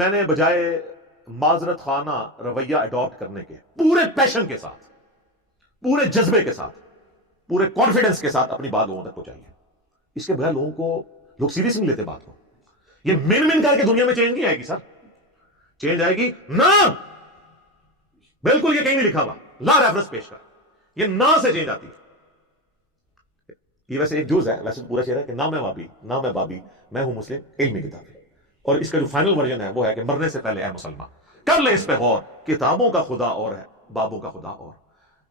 میں نے بجائے معذرت خانہ رویہ اڈاپٹ کرنے کے پورے پیشن کے ساتھ، پورے جذبے کے ساتھ، پورے کانفیڈنس کے ساتھ اپنی بات لوگوں تک پہنچائی ہے. اس کے بغیر لوگ سیریس نہیں لیتے بات کو. یہ من کر کے دنیا میں چینج نہیں آئے گی سر. چینج آئے گی نہ، بالکل یہ کہیں نہیں لکھا ہوا، لا ریفرنس پیش کر، یہ نہ سے چینج آتی ہے. یہ ویسے ایک جز ہے، ویسے پورا شعر ہے کہ نہ میں وابی نہ میں بابی، میں ہوں مسلم علمی کتابی. اور اس کا جو فائنل ورژن ہے وہ ہے کہ مرنے سے پہلے اے مسلمان کر لے اس پہ غور، کتابوں کا خدا اور ہے بابوں کا خدا اور.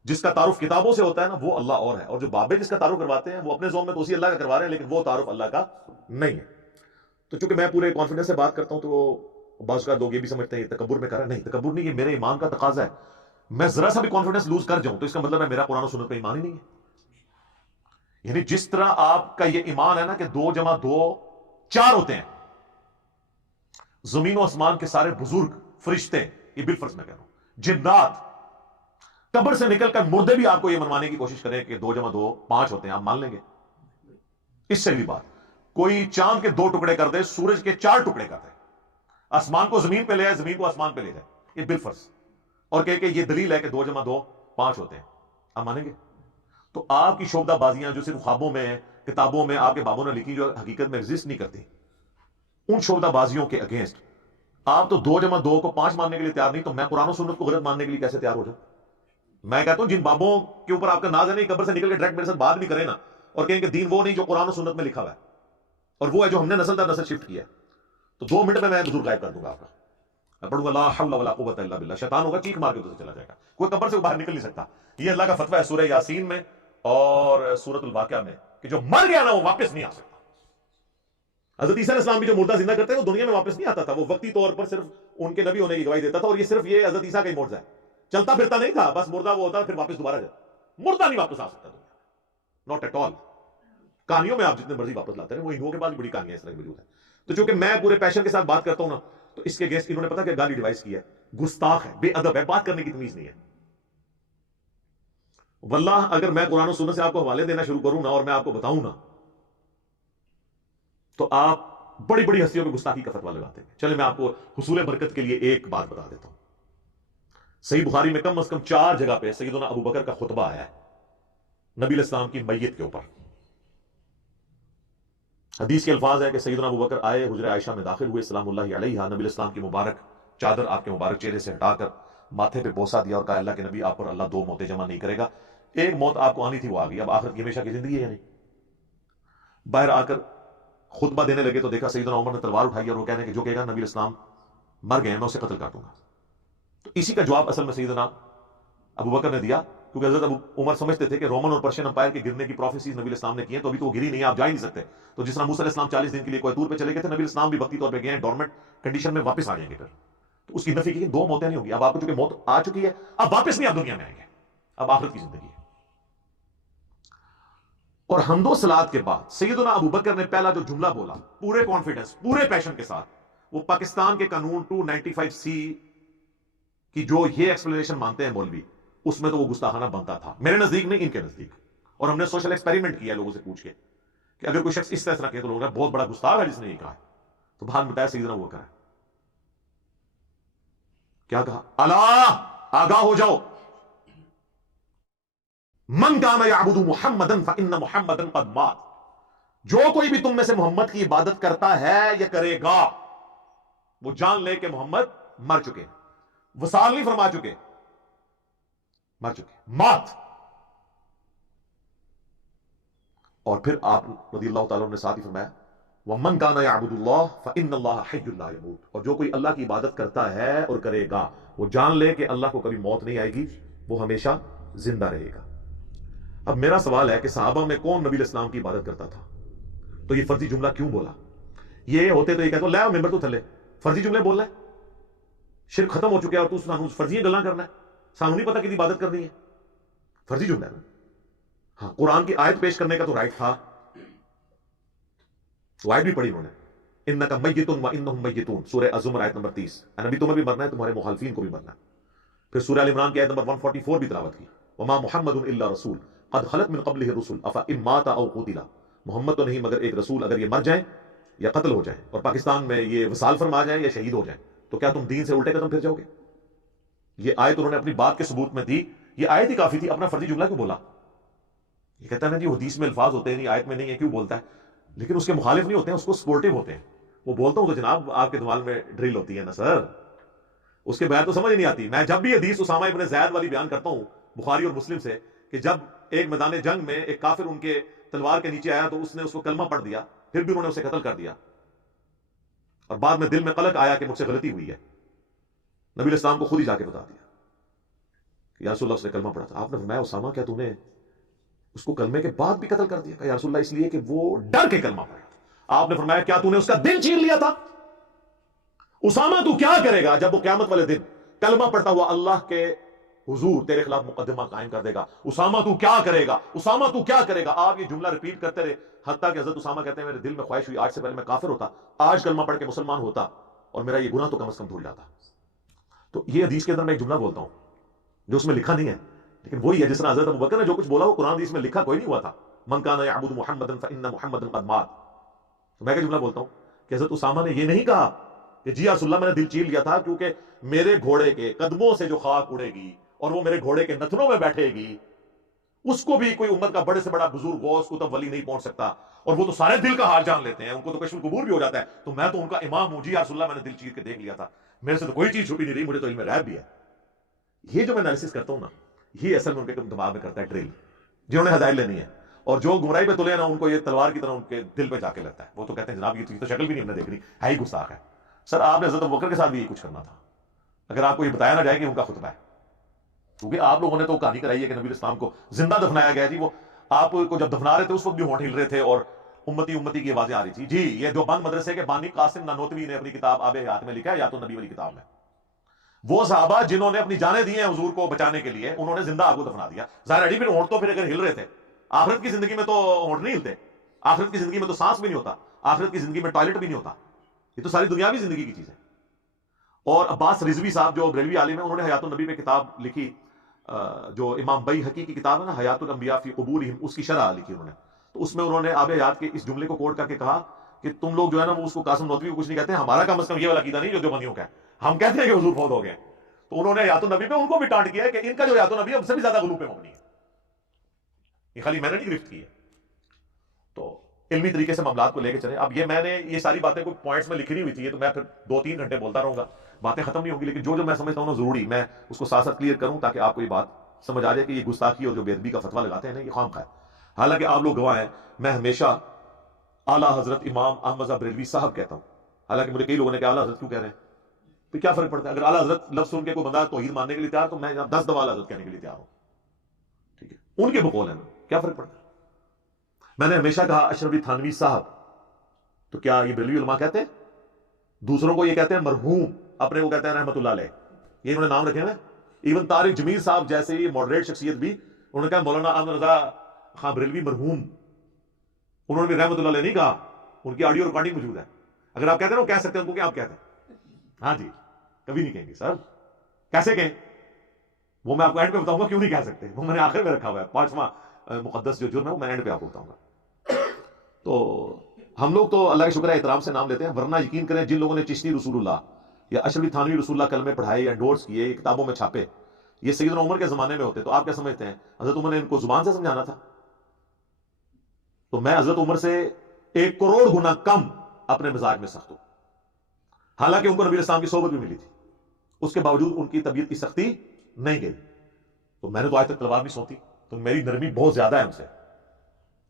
جس کا تعارف کتابوں سے ہوتا ہے نا وہ اللہ اور ہے، اور جو بابے جس کا تعارف کرواتے ہیں وہ اپنے ذوق میں تو اسی اللہ کا کروا رہے ہیں، لیکن وہ تعارف اللہ کا نہیں ہے. تو چونکہ میں پورے کانفیڈنس سے بات کرتا ہوں تو بعض کا لوگ یہ بھی سمجھتے ہیں یہ تکبر میں کر رہا ہے. نہیں، تکبر نہیں، یہ میرے ایمان کا تقاضا ہے. میں ذرا سا بھی کانفیڈنس لوز کر جاؤں تو اس کا مطلب ہے میرا قرآن و سنت پہ ایمان ہی نہیں ہے. یعنی جس طرح آپ کا یہ ایمان ہے نا کہ 2 + 2 4 ہوتے ہیں، زمین و آسمان کے سارے بزرگ فرشتے، یہ بالفرض میں کہہ رہا ہوں، جنات، قبر سے نکل کر مردے بھی آپ کو یہ منوانے کی کوشش کریں کہ 2 + 2 5 ہوتے ہیں، آپ مان لیں گے؟ اس سے بھی بات، کوئی چاند کے 2 ٹکڑے کر دے، سورج کے 4 ٹکڑے کر دے، آسمان کو زمین پہ لے جائے، زمین کو آسمان پہ لے جائے، یہ بالفرض، اور کہ یہ دلیل ہے کہ 2 + 2 5 ہوتے ہیں، آپ مانیں گے؟ تو آپ کی شعبدہ بازیاں جو صرف خوابوں میں، کتابوں میں آپ کے بابوں نے لکھی، جو حقیقت میں ایگزسٹ نہیں کرتی، ان شعبدہ بازیوں کے اگینسٹ آپ تو 2 + 2 کو 5 ماننے کے لیے تیار نہیں، تو میں قرآن و سنت کو غلط ماننے کے لیے کیسے تیار ہو جاؤں؟ میں کہتا ہوں جن بابوں کے اوپر آپ کا ناز ہے نہیں، قبر سے نکل کے ڈائریکٹ میرے ساتھ بات بھی کرے نا اور کہیں کہ دین وہ نہیں جو قرآن و سنت میں لکھا ہوا ہے، اور وہ ہے جو ہم نے نسل در نسل شفٹ کیا ہے، تو 2 منٹ میں بزرگ غائب کر دوں گا آپ کا. میں پڑھوں گا لا حول ولا قوت الا باللہ، شیطان ہوگا چیخ مار کے ادھر سے چلا جائے گا، کوئی قبر سے باہر نکل نہیں سکتا. یہ اللہ کا فتویٰ ہے سورہ یاسین میں اور سورۃ الواقعہ میں کہ جو مر گیا نا وہ واپس نہیں آ سکتا. حضرت عیسیٰ علیہ السلام بھی جو مردہ زندہ کرتے ہیں وہ دنیا میں واپس نہیں آتا تھا، وہ وقتی طور پر صرف ان کے نبی ہونے کی گواہی دیتا تھا، اور یہ صرف یہ حضرت عیسیٰ کا ہی معجزہ ہے، چلتا پھرتا نہیں تھا، بس مردہ وہ ہوتا پھر واپس دوبارہ جاتا. مردہ نہیں واپس آ سکتا دنیا میں، ناٹ ایٹ آل. کہانیوں میں آپ جتنے مرضی واپس لاتے ہیں، وہ ہندوؤں کے پاس بھی بڑی کہانیاں اس طرح موجود ہیں. تو چونکہ میں پورے پیشن کے ساتھ بات کرتا ہوں نا، تو اس کے اگینسٹ انہوں نے پتا کہ گالی ڈیوائس کی ہے، گستاخ ہے، بے ادب ہے، بات کرنے کی تمیز نہیں ہے. واللہ اگر میں قرآن و سنت سے آپ کو حوالے دینا شروع کروں نا اور میں آپ کو بتاؤں نا تو آپ بڑی بڑی ہستیوں پہ گستاخی کا فتویٰ لگاتے ہیں. چلے میں آپ کو حصول برکت کے لیے ایک بات بتا دیتا ہوں. صحیح بخاری میں کم از کم 4 جگہ پہ سیدنا ابو بکر کا خطبہ آیا ہے نبی علیہ السلام کی میت کے اوپر. حدیث کے الفاظ ہے کہ سیدنا ابو بکر آئے، حجرہ عائشہ میں داخل ہوئے، سلام اللہ علیہ، نبی علیہ السلام کی مبارک چادر آپ کے مبارک چہرے سے ہٹا کر ماتھے پہ بوسہ دیا اور کہا اللہ کے نبی آپ پر اللہ 2 موتیں جمع نہیں کرے گا، ایک موت آپ کو آنی تھی وہ آ گئی، اب آخرت کی ہمیشہ کی زندگی ہے یا نہیں. باہر آ کر خطبہ دینے لگے تو دیکھا سیدنا عمر نے تلوار اٹھائی اور وہ کہنے کہ جو کہے گا نبی علیہ السلام مر گئے میں اسے قتل کر دوں گا. تو اسی کا جواب اصل میں سیدنا ابو بکر نے دیا، کیونکہ حضرت ابو عمر سمجھتے تھے کہ رومن اور پرشین امپائر کے گرنے کی پروفیسیز نبی علیہ السلام نے کی ہیں، تو ابھی تو وہ گری نہیں ہے، آپ جا ہی نہیں سکتے. تو جس طرح موسیٰ علیہ السلام 40 دن کے لیے کوہ طور پہ چلے گئے تھے، نبی علیہ السلام بھی وقتی طور پہ گئے ہیں، ڈورمنٹ کنڈیشن میں واپس آ جائیں گے پھر. تو اس کی نفی کی 2 موتیں نہیں ہوگی، اب آپ کو چونکہ موت آ چکی ہے، اب واپس نہیں آپ دنیا میں آئیں گے، اب آخرت کی زندگی ہے. اور حمد و صلات کے بعد سیدنا ابو بکر نے پہلا جو جملہ بولا پورے کانفیڈنس، پورے پیشن کے ساتھ، وہ پاکستان کے قانون 295C کی جو یہ ایکسپلینیشن مانتے ہیں مولوی، اس میں تو وہ گستاخانہ بنتا تھا، میرے نزدیک نہیں، ان کے نزدیک. اور ہم نے سوشل ایکسپیریمنٹ کیا لوگوں سے پوچھ کے کہ اگر کوئی شخص اس طرح کہے تو لوگوں نے بہت بڑا گستاخ ہے جس نے یہ کہا ہے. تو بعد میں بتایا سیدنا ابو بکر ہے. کیا کہا؟ اللہ آگاہ ہو جاؤ، من کان یعبد محمدا فان محمدا قد مات، جو کوئی بھی تم میں سے محمد کی عبادت کرتا ہے یا کرے گا وہ جان لے کہ محمد مر چکے، وصال نہیں فرما چکے، مر چکے، مات. اور پھر آپ رضی اللہ تعالیٰ نے ساتھ ہی فرمایا وَمَنْ كَانَ يَعْبُدُ اللَّهَ فَإِنَّ اللَّهَ حَيٌّ لَا يَمُوتُ، اور جو کوئی اللہ کی عبادت کرتا ہے اور کرے گا وہ جان لے کہ اللہ کو کبھی موت نہیں آئے گی، وہ ہمیشہ زندہ رہے گا. اب میرا سوال ہے کہ صحابہ میں کون نبی علیہ السلام کی عبادت کرتا تھا؟ تو یہ فرضی جملہ کیوں بولا؟ یہ ہوتے تو یہ کہتا لے ممبر تو تھلے فرضی جملے بولنا ہے، شرک ختم ہو چکے اور تو سانو فرضی گلاں کرنا ہے، سانو نہیں پتا کتنی عبادت کرنی ہے، فرضی جملہ ہے نا. ہاں قرآن کی آیت پیش کرنے کا تو رائٹ تھا، وہ آیت بھی پڑھی انہوں نے، انک میت وانہم میتون، سورہ الزمر آیت نمبر 30، نبی تمہیں بھی مرنا ہے، تمہارے مخالفین کو بھی مرنا ہے. پھر سورہ ال عمران کی آیت نمبر 144 بھی تلاوت کی، وما محمد الا رسول قد خلت من قبلہ الرسل افان مات او قتل، محمد تو نہیں مگر ایک رسول، اگر یہ مر جائیں یا قتل ہو جائیں اور پاکستان میں یہ وصال فرما جائیں یا شہید ہو جائیں تو کیا تم دین سے الٹے قدم پھر جاؤ گے؟ یہ آیت انہوں نے اپنی بات کے ثبوت میں دی، یہ آیت ہی کافی تھی، اپنا فرضی جملہ کیوں بولا؟ یہ کہتا ہے نا جی حدیث میں الفاظ ہوتے ہیں نہیں آیت میں نہیں ہے، کیوں بولتا ہے؟ لیکن اس کے مخالف نہیں ہوتے ہیں، اس کو سپورٹیو ہوتے ہیں. وہ بولتا ہوں تو جناب آپ کے دماغ میں ڈرل ہوتی ہے نا سر، اس کے بیان تو سمجھ نہیں آتی. میں جب بھی حدیث اسامہ ابن زید والی بیان کرتا ہوں بخاری اور مسلم سے، کہ جب ایک میدان جنگ میں ایک کافر ان کے تلوار کے نیچے آیا تو اس نے اس کو کلمہ پڑھ دیا، پھر بھی انہوں نے اسے قتل کر دیا، اور بعد میں دل میں قلق آیا کہ مجھ سے غلطی ہوئی ہے، نبی علیہ السلام کو خود ہی جا کے بتا دیا کہ یا رسول اللہ اس نے کلمہ پڑھا تھا. آپ نے فرمایا اسامہ کیا تو نے اس کو کلمے کے بعد بھی قتل کر دیا؟ کہ یا رسول اللہ اس لیے کہ وہ ڈر کے کلمہ پڑھا تھا. آپ نے فرمایا کیا تو نے اس کا دل چھین لیا تھا؟ اسامہ تو کیا کرے گا جب وہ قیامت والے دن کلمہ پڑھتا ہوا اللہ کے حضور تیرے خلاف مقدمہ قائم کر دے گا؟ اسامہ تو کیا کرے گا؟ اسامہ تو کیا کرے گا؟ آپ یہ جملہ ریپیٹ کرتے رہے، حتیٰ کہ حضرت اسامہ کہتے ہیں میرے دل میں خواہش ہوئی آج سے پہلے میں کافر ہوتا، آج کلمہ پڑھ کے مسلمان ہوتا اور میرا یہ گناہ تو کم از کم دھل جاتا. تو یہ حدیث کے اندر میں ایک جملہ بولتا ہوں جو اس میں لکھا نہیں ہے، لیکن وہی ہے جس طرح حضرت ابوبکر نے جو کچھ بولا وہ قرآن حدیث میں لکھا کوئی نہیں ہوا تھا. من کان یعبد محمدا فإن محمدا قد مات. تو میں کیا جملہ بولتا ہوں کہ حضرت اسامہ نے یہ نہیں کہا کہ جی یا رسول اللہ میں نے دل چیر لیا تھا کیونکہ میرے گھوڑے کے قدموں سے جو خاک اڑے گی اور وہ میرے گھوڑے کے نتنوں میں بیٹھے گی اس کو بھی کوئی امت کا بڑے سے بڑا بزرگ غوث کتب ولی نہیں پہنچ سکتا، اور وہ تو سارے دل کا حال جان لیتے ہیں، ان کو تو کشف القبور بھی ہو جاتا ہے، تو میں تو ان کا امام ہوں. جی یا رسول اللہ میں نے دل چیر کے دیکھ لیا تھا، میرے سے تو کوئی چیز چھپی نہیں رہی، مجھے تو علم غیب بھی ہے. یہ جو میں انالیسس کرتا ہوں نا، یہ اصل میں ان کے دماغ میں کرتا ہے ڈرل، جنہوں نے ہدایت لینی ہے، اور جو گمراہی پہ تلے نا ان کو یہ تلوار کی طرح ان کے دل پہ جا کے لگتا ہے. وہ تو کہتے ہیں جناب یہ تو شکل بھی نہیں ہم نے دیکھ رہی ہے، ہی گستاخ ہے. سر آپ نے حضرت ابوبکر کے ساتھ بھی یہی کچھ کرنا تھا اگر آپ کو یہ بتایا نہ جائے کہ ان کا خطبہ ہے، کیونکہ آپ لوگوں نے تو کہانی کرائی ہے کہ نبی علیہ السلام کو زندہ دفنایا گیا. جی وہ آپ کو جب دفنا رہے تھے اس وقت بھی ہونٹ ہل رہے تھے اور امتی امتی کی آوازیں آ رہی تھی. جی یہ جو بند مدرسے کے بانی قاسم نانوتوی نے اپنی کتاب آب حیات میں لکھا ہے، یا تو نبی والی کتاب میں، وہ صحابہ جنہوں نے اپنی جانیں دی ہیں حضور کو بچانے کے لیے انہوں نے زندہ آپ کو دفنا دیا. ظاہر اڑی پھر ہونٹ تو پھر اگر ہل رہے تھے، آخرت کی زندگی میں تو ہونٹ نہیں ہلتے، آخرت کی زندگی میں تو سانس بھی نہیں ہوتا، آخرت کی زندگی میں ٹوائلٹ بھی نہیں ہوتا، یہ تو ساری دنیاوی زندگی کی چیز ہے. اور عباس رضوی صاحب جو بریلوی عالم ہیں، انہوں نے حیات النبی پہ کتاب لکھی، جو امام بیہقی کی کتاب ہے نا حیات الانبیاء فی قبورہم، اس کی شرح لکھی انہوں نے. تو اس میں انہوں نے آب حیات کے اس جملے کو کوٹ کر کے کہا کہ تم لوگ جو ہے نا وہ اس کو قاسم نوتوی کو کچھ نہیں کہتے ہیں، ہمارا کم از کم یہ والا عقیدہ نہیں جو دیوبندیوں کا ہے، ہم کہتے ہیں کہ حضور فوت ہو گئے. تو انہوں نے حیات النبی پہ ان کو بھی ٹانٹ کیا ہے کہ ان کا جو حیات النبی ہے اب سے بھی زیادہ غلو پہ مبنی ہے. یہ خالی میں نے نہیں گرفت کی ہے. تو علمی طریقے سے معاملات کو لے کے چلے. اب یہ میں نے یہ ساری باتیں کوئی پوائنٹس میں لکھی نہیں ہوئی تھی، تو میں پھر 2-3 گھنٹے بولتا رہوں گا، باتیں ختم نہیں ہوں گی. لیکن جو میں سمجھتا ہوں نا ضروری میں اس کو ساتھ ساتھ کلیئر کروں تاکہ آپ کو یہ بات سمجھ آ جائے کہ یہ گستاخی اور جو بے ادبی کا فتویٰ لگاتے ہیں نا یہ خام خواہ ہے. حالانکہ آپ لوگ گواہ ہیں میں ہمیشہ اعلیٰ حضرت امام احمد رضا بریلوی صاحب کہتا ہوں. حالانکہ مجھے کئی لوگوں نے کہا اعلیٰ حضرت کیوں کہہ رہے ہیں؟ پھر کیا فرق پڑتا ہے؟ اگر اعلیٰ حضرت لفظ سن کے کوئی بندہ توحید ماننے کے لیے تیار تو میں 10 دفعہ اعلیٰ حضرت کہنے کے لیے تیار ہوں. ٹھیک ہے، ان کے بقول ہیں نا، کیا فرق پڑتا ہے؟ میں نے ہمیشہ کہا اشرف علی تھانوی صاحب، تو کیا یہ بریلوی علماء کہتے ہیں؟ دوسروں کو یہ کہتے ہیں مرحوم، اپنے کو کہتے ہیں رحمت اللہ علیہ، یہ انہوں نے نام رکھے ہوئے. ایون طارق جمیل صاحب جیسے ماڈریٹ شخصیت بھی انہوں نے کہا مولانا احمد رضا خان بریلوی مرحوم، انہوں نے بھی رحمت اللہ علیہ نہیں کہا. ان کی آڈیو ریکارڈنگ موجود ہے، اگر آپ کہتے ہیں نا وہ کہہ سکتے ہیں، ان کو کیا آپ کہتے ہیں؟ ہاں جی، کبھی نہیں کہیں گے سر. کیسے کہیں؟ وہ میں آپ کو اینڈ پہ بتاؤں گا کیوں نہیں کہہ سکتے، وہ میں نے آخر میں رکھا ہوا ہے. 5واں مقدس جو جرم ہے وہ میں اینڈ پہ آپ کو بتاؤں گا. تو ہم لوگ تو اللہ کا شکر ہے احترام سے نام لیتے ہیں، ورنہ یقین کریں جن لوگوں نے چشتی رسول اللہ یا اشرف علی تھانوی رسول اللہ کلمے پڑھائے یا انڈورس کیے، یہ کتابوں میں چھاپے، یہ سیدنا عمر کے زمانے میں ہوتے، تو آپ کیا سمجھتے ہیں حضرت عمر نے ان کو زبان سے سمجھانا تھا؟ تو میں حضرت عمر سے 1 کروڑ گنا کم اپنے مزاج میں سخت ہوں. حالانکہ ان کو نبی اسلام کی صحبت بھی ملی تھی، اس کے باوجود ان کی طبیعت کی سختی نہیں گئی. تو میں نے تو آج تک تلوار نہیں سونتی، تو میری نرمی بہت زیادہ ہے ان سے.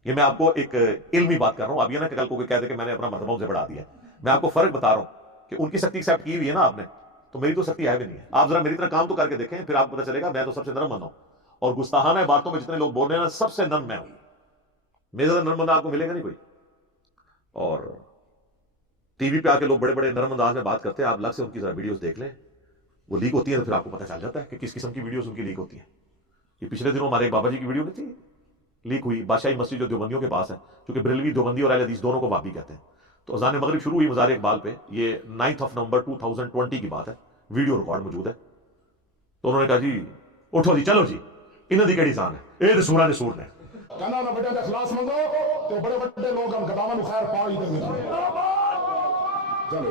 یہ میں آپ کو ایک علمی بات کر رہا ہوں. اب یہ نا کہ کل کو کوئی کہہ دے کہ میں نے اپنا مرتبہ سے بڑھا دیا ہے. میں آپ کو فرق بتا رہا ہوں کہ ان کی سختی ایکسیپٹ کی ہوئی ہے نا آپ نے، تو میری تو سختی ہے بھی نہیں ہے. آپ ذرا میری طرح کام تو کر کے دیکھیں، پھر آپ کو پتہ چلے گا میں تو سب سے نرم بندہ ہوں. اور گستاخانہ باتوں میں جتنے لوگ بول رہے ہیں نا سب سے نرم میں ہوں. میرے زیادہ نرم بندہ آپ کو ملے گا نہیں کوئی. اور ٹی وی پہ آ کے لوگ بڑے بڑے نرم انداز میں بات کرتے ہیں، آپ لگ سے ان کی ذرا ویڈیوز دیکھ لیں، وہ لیک ہوتی ہیں تو پھر آپ کو پتہ چل جاتا ہے کہ کس قسم کی ویڈیوز ان کی لیک ہوتی ہیں. یہ پچھلے دنوں ہمارے ایک بابا جی کی ویڈیو نہیں تھی لیک ہوئی، بادشاہی مسجد جو دیوبندیوں کے پاس ہے، کیونکہ بریلوی دیوبندی اور اہل حدیث دونوں کو وہابی کہتے ہیں. تو اذان مغرب شروع ہوئی مزار اقبال پہ، یہ 9 نومبر 2020 کی بات ہے، ویڈیو ریکارڈ موجود ہے. تو انہوں نے کہا جی اٹھو جی چلو جی انہوں دی کیڑی سان ہے، اے تے سورا نے سور نے کہنا نہ بیٹے اخلاص منگو تو بڑے بڑے لوگ ہم خداوند خیر پا ہی دیں گے. چلو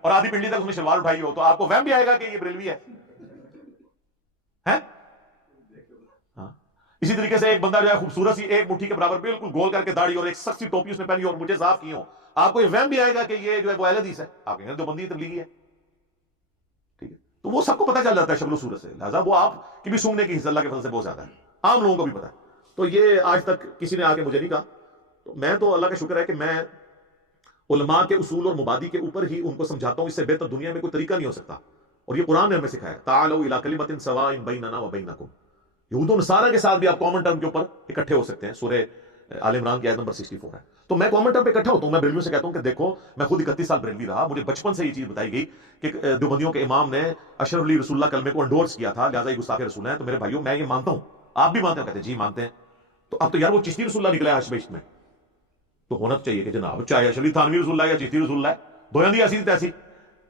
اور آدھی پنڈلی تک اس نے شلوار اٹھائی ہو تو آپ کو وہم بھی آئے گا کہ یہ بریلوی ہے؟ ہاں اسی طریقے سے ایک بندہ جو ہے خوبصورت سی ایک مٹھی کے برابر بالکل گول کر کے داڑھی اور ایک سخت سی ٹوپی اس نے پہنی اور مجھے صاف کی ہو، آپ کو یہ وہم بھی آئے گا کہ یہ جو ہے وہ اہل حدیث ہے؟ آپ کہیں گے دیوبندی تبلیغی ہے. ٹھیک ہے، تو وہ سب کو پتہ چل جاتا ہے شکل و صورت سے، لہٰذا وہ آپ کی بھی سونگنے کی حصہ اللہ کے فضل سے بہت زیادہ ہے، عام لوگوں کو بھی پتہ ہے. تو یہ آج تک کسی نے آگے مجھے نہیں کہا. تو میں تو اللہ کا شکر ہے کہ میں علماء کے اصول اور مبادی کے اوپر ہی ان کو سمجھاتا ہوں، اس سے بہتر دنیا میں کوئی طریقہ نہیں ہو سکتا. اور یہ قرآن نے ہمیں سکھایا تعالوا الی کلمۃ سواء بیننا وبینکم. یہود و نصارہ کے ساتھ بھی آپ کامن ٹرم کے اوپر اکٹھے ہو سکتے ہیں. سورہ آل عمران کی آیت نمبر 64 ہے. تو میں کامن ٹرم پہ اکٹھا ہوتا ہوں. میں بریلویوں سے کہتا ہوں کہ دیکھو میں خود 31 سال بریلوی رہا، مجھے بچپن سے یہ چیز بتائی گئی کہ دیوبندیوں کے امام نے اشرف علی رسول اللہ کلمے کو انڈورس کیا تھا، لہٰذا یہ گستاخ رسول ہیں. تو میرے بھائیوں میں یہ مانتا ہوں، آپ بھی مانتے ہیں؟ کہتے ہیں جی مانتے ہیں. تو اب تو یار وہ چشتی رسول اللہ نکلا ہے حشبشت میں، تو ہونا چاہیے کہ جناب چاہے اشرف تھانوی رسول اللہ یا چشتی رسول اللہ ہے، دو ہندی ایسی تیسی.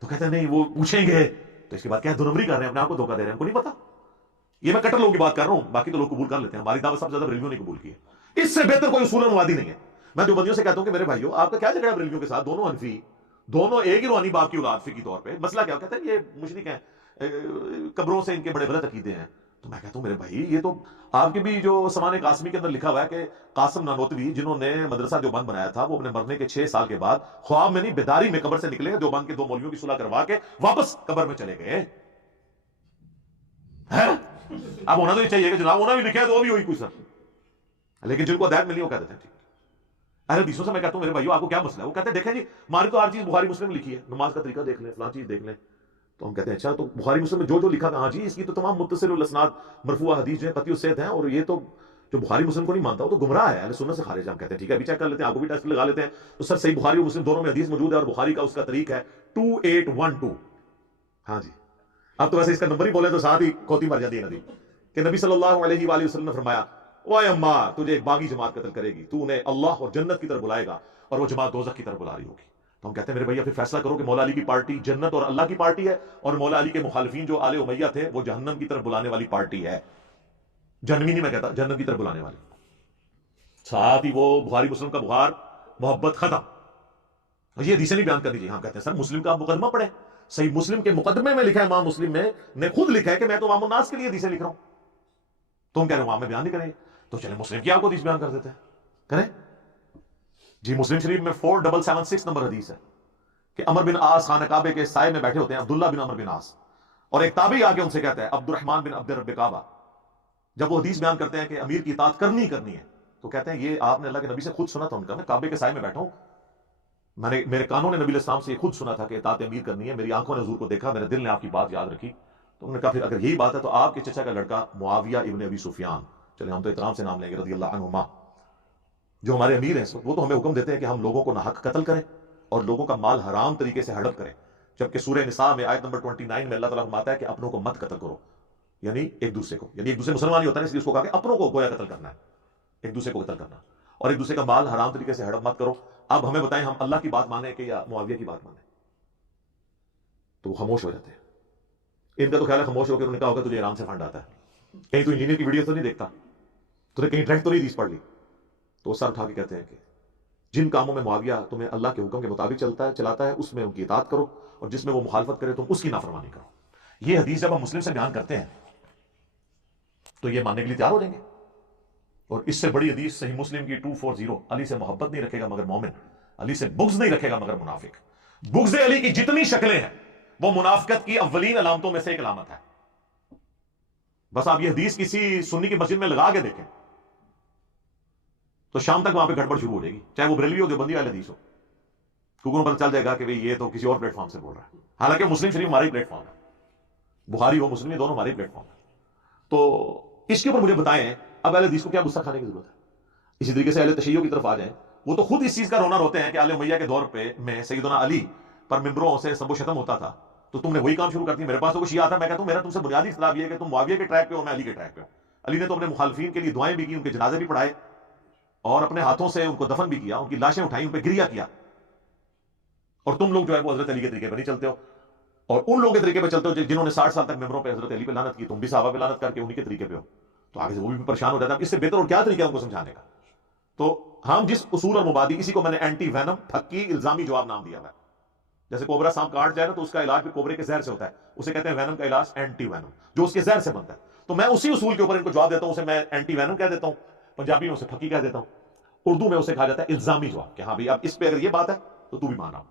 تو کہتے ہیں نہیں وہ پوچھیں گے تو اس کے بعد کیا دو نمبری کر رہے ہیں، اپنے آپ کو دھوکہ دے رہے ہیں، ہم کو نہیں پتا. یہ میں کٹر لوگوں کی بات کر رہا ہوں، باقی تو لوگ قبول کر لیتے ہیں. ہماری دعوت سب سے زیادہ بریلویوں نے قبول کی ہے، اس سے بہتر کوئی اصول اور موادی نہیں ہے. میں جو بندیوں سے کہتا ہوں کہ میرے بھائیوں آپ کا کیا جھگڑا بریلویوں کے ساتھ، دونوں حنفی، دونوں ایک ہی روحانی باپ کی اولاد فقہی طور پہ، مسئلہ کیا؟ کہتے ہیں یہ مشرک ہیں، قبروں سے ان کے بڑے غلط عقیدے ہیں. تو میں کہتا ہوں میرے بھائی یہ تو آپ کی بھی جو سمان قاسمی کے اندر لکھا ہوا ہے کہ قاسم نانوتوی جنہوں نے مدرسہ دیوبند بنایا تھا وہ اپنے مرنے کے 6 سال کے بعد خواب میں نہیں بیداری میں قبر سے نکلے، دیوبند کے 2 مولویوں کی صلح کروا کے واپس قبر میں چلے گئے. اب ہونا تو یہ چاہیے کہ جناب ہونا بھی لکھا ہے تو وہ بھی ہوئی کوئی سر، لیکن جن کو ہدایت ملی وہ کہہ دیتے ہیں ٹھیک. اہل حدیثوں سے میں کہتا ہوں میرے بھائیوں آپ کو کیا مسئلہ ہے؟ وہ کہتے ہیں دیکھیں جی ہماری تو ہر چیز بخاری مسلم میں لکھی ہے، نماز کا طریقہ دیکھ لیں، فلاں چیز دیکھ لیں. تو ہم کہتے ہیں اچھا تو بخاری مسلم میں جو جو لکھا ہاں جی اس کی تو تمام متصل الاسناد مرفوع حدیث جو ہے قطعی الصحت ہیں، اور یہ تو جو بخاری مسلم کو نہیں مانتا وہ تو گمراہ ہے، اہل سنت سے خارج ہے. ہم کہتے ہیں ٹھیک ہے ابھی چیک کر لیتے ہیں، آپ کو بھی ٹیسٹ لگا لیتے ہیں. تو سر صحیح بخاری اور مسلم دونوں میں حدیث موجود ہے، اور بخاری کا اس کا طریق ہے 2812. ہاں جی اب تو ویسے اس کا نمبر ہی بولے تو ساتھ ہی کھوتی مر جاتی ہے ندی کہ نبی صلی اللہ علیہ وآلہ وسلم نے فرمایا اوے عمار تجھے ایک باغی جماعت قتل کرے گی، تو انہیں اللہ اور جنت کی طرف بلائے گا اور وہ جماعت دوزخ کی طرف بلا رہی ہوگی. تو ہم کہتے ہیں میرے بھائی پھر فیصلہ کرو کہ مولا علی کی پارٹی جنت اور اللہ کی پارٹی ہے، اور مولا علی کے مخالفین جو آل امیہ تھے وہ جہنم کی طرف بلانے والی پارٹی ہے. جہنمی نہیں میں کہتا، جنت کی طرف بلانے والی. ساتھ ہی وہ بخاری مسلم کا بخار محبت ختم. یہ حدیثیں نہیں بیان کر دیجیے. ہم کہتے ہیں سر مسلم کا آپ مقدمہ پڑھیں، صحیح مسلم کے مقدمے میں لکھا ہے، امام مسلم نے خود لکھا ہے کہ میں تو عوام الناس کے لیے حدیثیں لکھ رہا ہوں. تم کہہ رہے ہو وہاں میں بیان نہیں کریں گے، تو چلیں مسلم کی آپ کو حدیث بیان کر دیتے ہیں، کریں جی. مسلم شریف میں 4776 نمبر حدیث ہے کہ عمر بن عاص خانہ کعبے کے سائے میں بیٹھے ہوتے ہیں، عبداللہ بن عمر بن عاص، اور ایک تابعی آ کے ان سے کہتا ہے عبد الرحمن بن عبد رب کعبہ، جب وہ حدیث بیان کرتے ہیں کہ امیر کی اطاعت کرنی ہے، تو کہتے ہیں یہ آپ نے اللہ کے نبی سے خود سنا تھا. ان کا میں کعبے کے سائے میں بیٹھا ہوں، میں نے میرے کانوں نے نبی علیہ السلام سے یہ خود سنا تھا کہ اطاعت امیر کرنی ہے، میری آنکھوں نے حضور کو دیکھا، میرے دل نے آپ کی بات یاد رکھی. تو انہوں نے کہا پھر اگر یہی بات ہے تو آپ کے چچا کا لڑکا معاویہ ابن ابی سفیان، چلے ہم تو احترام سے نام لیں گے، رضی اللہ عنہما، جو ہمارے امیر ہیں وہ تو ہمیں حکم دیتے ہیں کہ ہم لوگوں کو ناحق قتل کریں اور لوگوں کا مال حرام طریقے سے ہڑپ کریں. جبکہ سورہ نساء میں آیت نمبر 29 میں اللہ تعالیٰ فرماتا ہے کہ اپنوں کو مت قتل کرو، یعنی ایک دوسرے کو، یعنی ایک دوسرے مسلمان ہی ہوتا ہے اس لیے اس کو کہا کہ اپنوں کو گویا قتل کرنا ہے، ایک دوسرے کو قتل کرنا، اور ایک دوسرے کا مال حرام طریقے سے ہڑپ مت کرو. اب ہمیں بتائیں ہم اللہ کی بات مانیں کہ یا معاویہ کی بات مانیں؟ تو وہ خاموش ہو جاتے ہیں. ان کا تو خیال ہے خاموش ہو کے انہوں نے کہا ہوگا تجھے ایران سے فنڈ آتا ہے، کہیں تو انجینئر کی ویڈیو تو نہیں دیکھتا، تو نے کہیں ٹریک تو نہیں حدیث پڑھ لی. تو وہ سر اٹھا کے کہتے ہیں کہ جن کاموں میں معاویہ تمہیں اللہ کے حکم کے مطابق چلاتا ہے اس میں ان کی اطاعت کرو، اور جس میں وہ مخالفت کرے تم اس کی نافرمانی کرو. یہ حدیث جب ہم مسلم سے بیان کرتے ہیں تو یہ ماننے کے لیے تیار ہو جائیں گے. اور اس سے بڑی حدیث صحیح مسلم کی 240، علی سے محبت نہیں رکھے گا مگر مومن، علی سے بغض نہیں رکھے گا مگر منافق. بغض علی کی جتنی شکلیں ہیں وہ منافقت کی اولین علامتوں میں سے ایک علامت ہے. بس آپ یہ حدیث کسی سنی کی مسجد میں لگا کے دیکھیں تو شام تک وہاں پہ گڑبڑ شروع ہو جائے گی، چاہے وہ بریلوی ہو دیوبندی اہل حدیث ہو، کیونکہ پتہ چل جائے گا کہ یہ تو کسی اور پلیٹ فارم سے بول رہا ہے. حالانکہ مسلم شریف ہمارا ہی پلیٹ فارم ہے، بخاری ہو مسلم، یہ دونوں ہمارے پلیٹ فارم ہے. تو اس کے اوپر مجھے بتائیں اب اہل حدیث کو کیا غصہ کھانے کی ضرورت ہے؟ اسی طریقے سے اہل تشیع کی طرف آ جائیں، وہ تو خود اس چیز کا رونا روتے ہیں کہ آل امیہ کے دور پہ میں سیدنا علی پر ممبروں سے سب و شتم ہوتا تھا، تو تم نے وہی کام شروع کر دیا. میرے پاس تو کوئی شیعہ تھا، میں کہتا ہوں میرا تم سے بنیادی اختلاف یہ ہے کہ تم معاویہ کے ٹریک پہ ہو، میں علی کے ٹریک پہ ہوں. علی نے تو اپنے مخالفین کے لیے دعائیں بھی کی، ان کے جنازے بھی پڑھائے، اور اپنے ہاتھوں سے ان کو دفن بھی کیا، ان کی لاشیں اٹھائیں، ان پہ گریہ کیا. اور تم لوگ جو ہے وہ حضرت علی کے طریقے پہ نہیں چلتے ہو، اور ان لوگوں کے طریقے پہ چلتے ہو جنہوں نے 60 سال تک ممبروں پہ حضرت علی پہ لعنت کی. تم بھی صحابہ پہ لعنت کر کے انہی کے طریقے پہ ہو، تو آگے سے وہ بھی پریشان ہو جاتا ہے. اس سے بہتر اور کیا طریقہ ہے ان کو سمجھانے کا؟ تو ہم جس اصول اور مبادی، اسی کو میں نے اینٹی وینم پھکی الزامی جواب نام دیا ہے. جیسے کوبرا سانپ کاٹ جائے نا تو اس کا علاج بھی کوبرے کے زہر سے ہوتا ہے، اسے کہتے ہیں وینم کا علاج اینٹی وینم، جو اس کے زہر سے بنتا ہے. تو میں اسی اصول کے اوپر ان کو جواب دیتا ہوں، اسے میں اینٹی وینم کہہ دیتا ہوں، پنجابی میں اسے پھکی کہہ دیتا ہوں، اردو میں اسے کہا جاتا ہے الزامی جواب کہ ہاں بھائی اب اس پہ اگر یہ بات ہے تو تو بھی مانا.